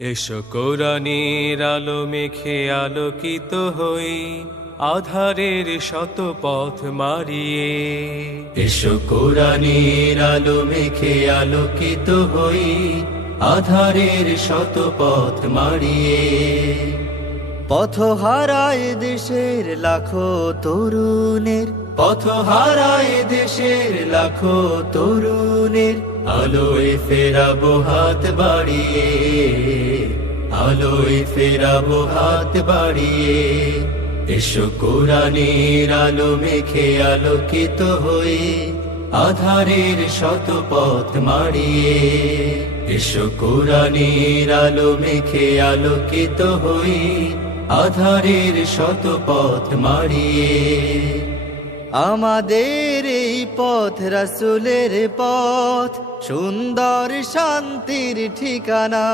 এসো কোরআনের আলো মেখে আলোকিত হই, আধারের শত পথ মারিয়ে। এসো কোরআনের আলো মেখে আলোকিত হই, আধারের শত পথ মারিয়ে। পথ হারায় দেশের লাখো তরুণের, পথ হারায় দেশের লাখো তরুণের, আলোয় ফেরাবো হাত বাড়িয়ে, আলোয় ফেরাবো হাত বাড়িয়ে। এসো কোরআনের আলো মেখে আলোকিত হই, আধারের শত পথ মারিয়ে। এসো কোরআনের আলো মেখে আলোকিত হই, আধারের শত পথ মারিয়ে। আমাদের এই পথ রাসূলের পথ, সুন্দর শান্তির ঠিকানা।